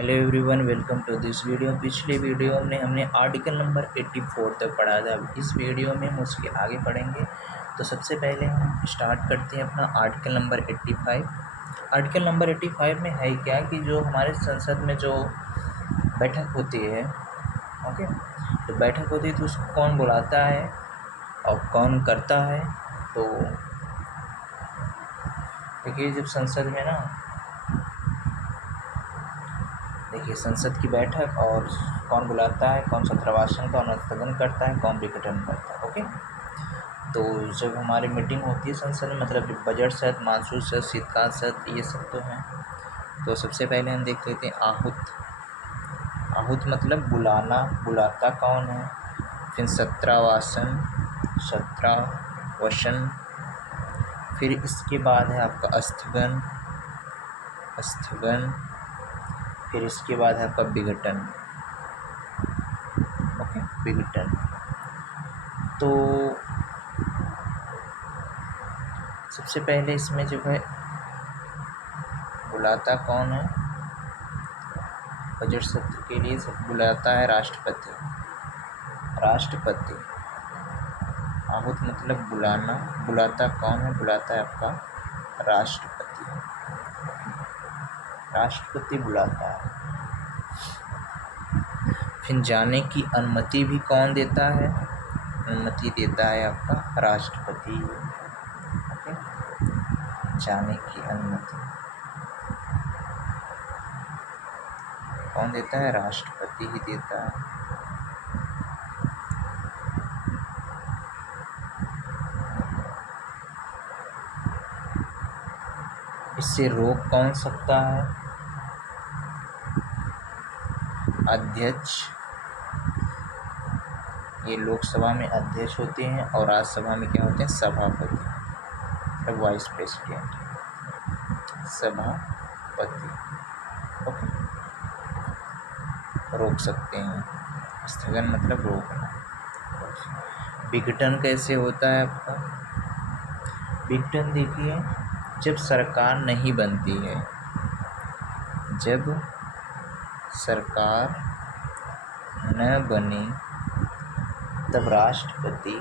Hello everyone, welcome to this video. पिछले video में हमने आर्टिकल नंबर 84 तक पढ़ा था। अब इस वीडियो में हम उसके आगे पढ़ेंगे। तो सबसे पहले हम स्टार्ट करते हैं अपना आर्टिकल नंबर 85। आर्टिकल नंबर 85 में है क्या कि जो हमारे संसद में जो बैठक होती है, ओके, तो बैठक होती है तो उसको कौन बुलाता है और कौन करता है। तो देखिए, जब संसद में ना, देखिए संसद की बैठक और कौन बुलाता है, कौन सत्रवासन का अनुस्थगन करता है, कौन विघटन करता है। ओके, तो जब हमारी मीटिंग होती है संसद में, मतलब बजट सत्र, मानसून सत्र, शीतकाल सत्र, ये सब तो हैं। तो सबसे पहले हम देख लेते हैं आहूत। आहूत मतलब बुलाना, बुलाता कौन है। फिर सत्रावासन, सत्रावसन। फिर इसके बाद है आपका स्थगन, स्थगन। फिर इसके बाद है आपका विघटन। ओके, विघटन। तो सबसे पहले इसमें जो है बुलाता कौन है, बजट सत्र के लिए सब बुलाता है राष्ट्रपति। राष्ट्रपति। आहूत मतलब बुलाना, बुलाता कौन है, बुलाता है आपका राष्ट्रपति। राष्ट्रपति बुलाता है। फिर जाने की अनुमति भी कौन देता है, अनुमति देता है आपका राष्ट्रपति। ओके, जाने की अनुमति कौन देता है, राष्ट्रपति ही देता है। इससे रोक कौन सकता है, अध्यक्ष। ये लोकसभा में अध्यक्ष होते हैं और राज्यसभा में क्या होते हैं, सभापति, मतलब वाइस प्रेसिडेंट, सभापति। ओके, रोक सकते हैं। स्थगन मतलब रोकना। विघटन कैसे होता है आपका, विघटन देखिए, जब सरकार नहीं बनती है, जब सरकार न बने तब राष्ट्रपति,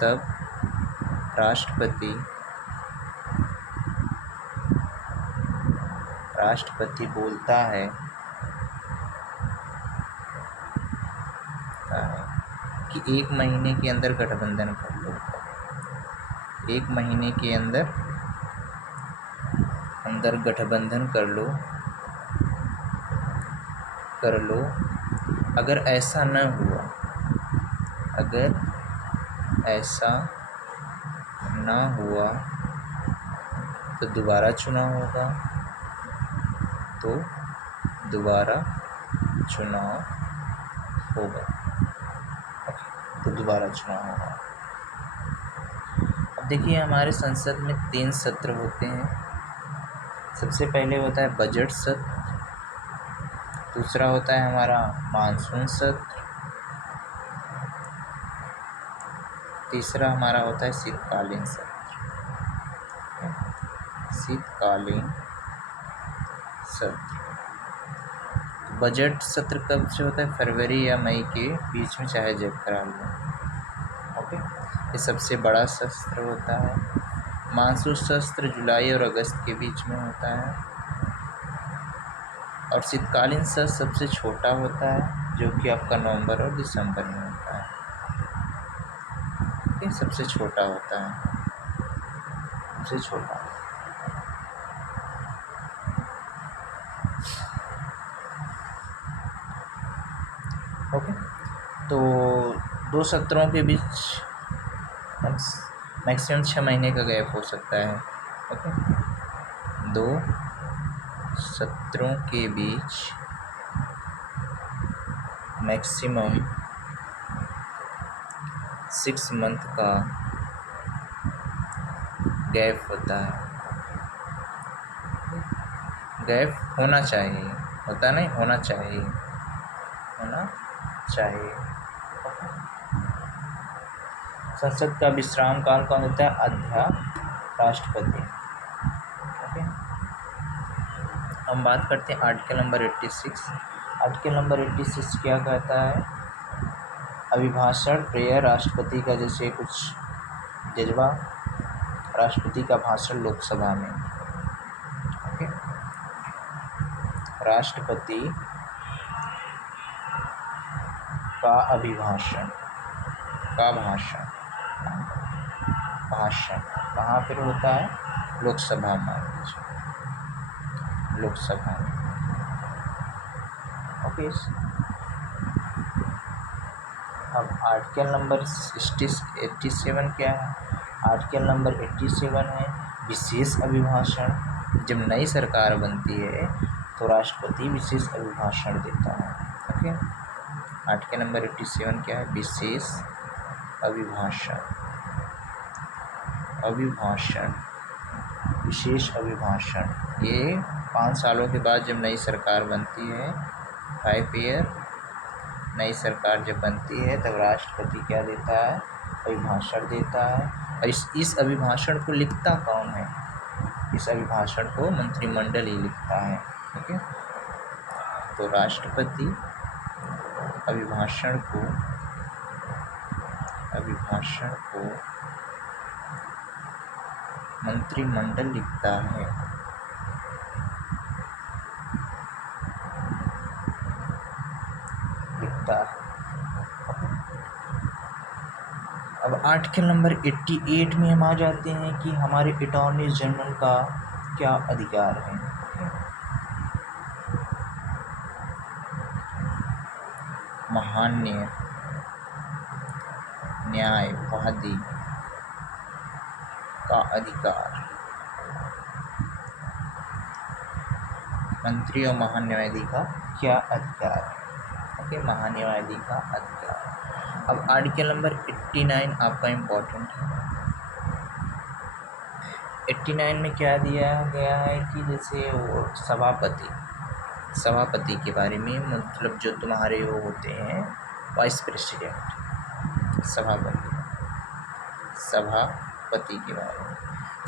तब राष्ट्रपति, राष्ट्रपति बोलता है कि 1 महीने के अंदर गठबंधन कर लो। 1 महीने के अंदर गठबंधन कर लो। अगर ऐसा न हुआ, अगर ऐसा न हुआ तो दोबारा चुनाव होगा, तो दोबारा चुनाव होगा। तो दोबारा चुनाव होगा। अब देखिए, हमारे संसद में 3 सत्र होते हैं। सबसे पहले होता है बजट सत्र, दूसरा होता है हमारा मानसून सत्र, तीसरा हमारा होता है शीतकालीन सत्र। शीतकालीन सत्र। बजट सत्र कब से होता है, फरवरी या मई के बीच में, चाहे जब करा लो। ओके, ये सबसे बड़ा सत्र होता है। मानसून सत्र जुलाई और अगस्त के बीच में होता है। और शीतकालीन सत्र सबसे छोटा होता है, जो कि आपका नवंबर और दिसंबर में होता है। ये सबसे छोटा होता है, सबसे छोटा। ओके, तो 2 सत्रों के बीच मैक्सिमम 6 महीने का गैप हो सकता है। ओके, 2 सत्रों के बीच मैक्सिमम 6 मंथ का गैप होता है। गैप होना चाहिए, होता नहीं, होना चाहिए, होना चाहिए। संसद का विश्राम काल कौन होता है, अध्यक्ष, राष्ट्रपति। ओके, हम बात करते हैं आर्टिकल नंबर 86। आर्टिकल नंबर 86 क्या कहता है? अभिभाषण प्रेयर राष्ट्रपति का जैसे कुछ जज्बा, राष्ट्रपति का भाषण लोकसभा में। ओके, राष्ट्रपति का अभिभाषण का भाषण कहाँ पर होता है? लोकसभा में, लोकसभा में। ओके, अब आर्टिकल नंबर 87 क्या है? आर्टिकल नंबर 87 है विशेष अभिभाषण। जब नई सरकार बनती है तो राष्ट्रपति विशेष अभिभाषण देता है। ओके, आर्टिकल नंबर 87 क्या है? विशेष अभिभाषण, विशेष अभिभाषण। ये 5 सालों के बाद जब नई सरकार बनती है, 5 ईयर नई सरकार जब बनती है तब राष्ट्रपति क्या देता है? अभिभाषण देता है। और इस अभिभाषण को लिखता कौन है? इस अभिभाषण को मंत्रिमंडल ही लिखता है। ओके, तो राष्ट्रपति अभिभाषण को मंत्रिमंडल लिखता है। अब आर्टिकल नंबर 88 में हम आ जाते हैं कि हमारे अटॉर्नी जनरल का क्या अधिकार है। महान्य न्यायवादी का अधिकार, मंत्री और महान्यायाधीश का क्या अधिकार है? ओके, महान्यायाधीश का अधिकार। अब आर्टिकल नंबर 89 आपका इम्पोर्टेंट है। 89 में क्या दिया गया है कि जैसे वो सभापति के बारे में, मतलब जो तुम्हारे वो होते हैं वाइस प्रेसिडेंट, सभापति के बारे में।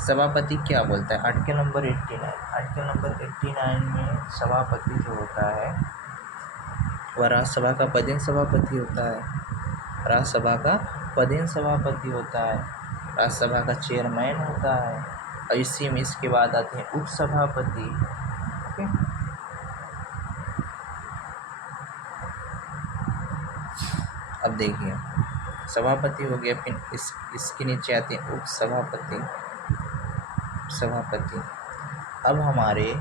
सभापति क्या बोलता है? आर्टिकल नंबर 89 में सभापति जो होता है वह राज्यसभा का पदेन सभापति होता है। राज्यसभा का पदेन सभापति होता है, राज्यसभा का चेयरमैन होता है। और इसी में इसके बाद आते हैं उपसभापति। ओके, अब देखिए सभापति हो गया, फिर इसके नीचे आते हैं उपसभापति। अब हमारे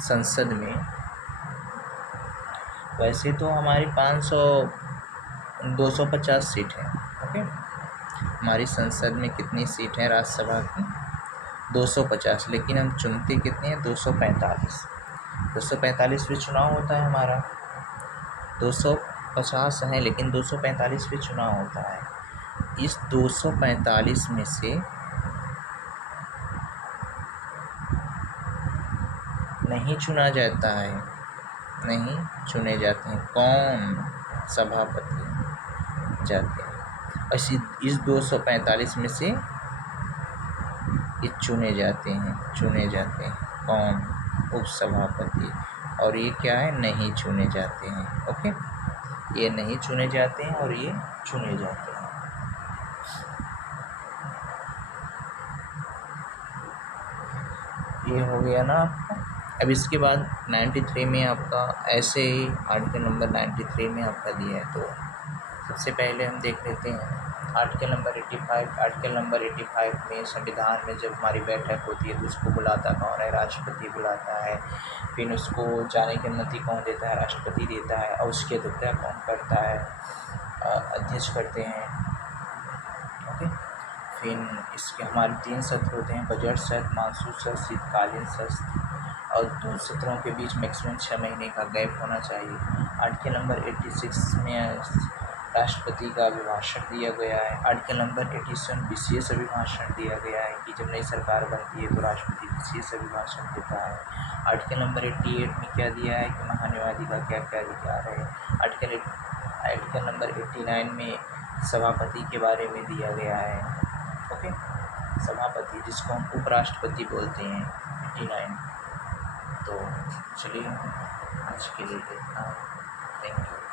संसद में वैसे तो हमारी 250 सीट है। ओके, हमारी संसद में कितनी सीट है राज्यसभा की? 250, लेकिन हम चुनते कितने हैं? 245। 245 पे चुनाव होता है हमारा। 250 है लेकिन 245 पे चुनाव होता है। इस 245 में से नहीं चुना जाता है, नहीं चुने जाते हैं। कौन? सभापति जाते हैं। और इस 245 में से ये चुने जाते हैं। कौन? उपसभापति। और ये क्या है? नहीं चुने जाते हैं। ओके, ये नहीं चुने जाते हैं और ये चुने जाते हैं। ये हो गया ना आपका। अब इसके बाद 93 में आपका ऐसे ही आर्टिकल नंबर 93 में आपका दिया है। तो सबसे पहले हम देख लेते हैं आर्टिकल नंबर 85। आर्टिकल नंबर 85 में संविधान में जब हमारी बैठक होती है तो उसको बुलाता कौन है? राष्ट्रपति बुलाता है। फिर उसको जाने की अनुमति कौन देता है? राष्ट्रपति देता है। और उसकी अध्यक्षता कौन करता है? अध्यक्ष करते हैं। ओके, फिर इसके हमारे 3 सत्र होते हैं: बजट सत्र, मानसून सत्र, शीतकालीन सत्र। और 2 सत्रों के बीच मैक्सिमम 6 महीने का गैप होना चाहिए। आर्टिकल नंबर 86 में राष्ट्रपति का अभिभाषण दिया गया है। आर्टिकल नंबर 87 विशेष अभिभाषण दिया गया है कि जब नई सरकार बनती है तो राष्ट्रपति विशेष अभिभाषण देता है। आर्टिकल नंबर 88 में क्या दिया है कि महान्यायाधीश का क्या क्या अधिकार है। आर्टिकल नंबर 89 में सभापति के बारे में दिया गया है। ओके, सभापति जिसको हम उपराष्ट्रपति बोलते हैं। 89। तो चलिए आज के लिए इतना। Thank you.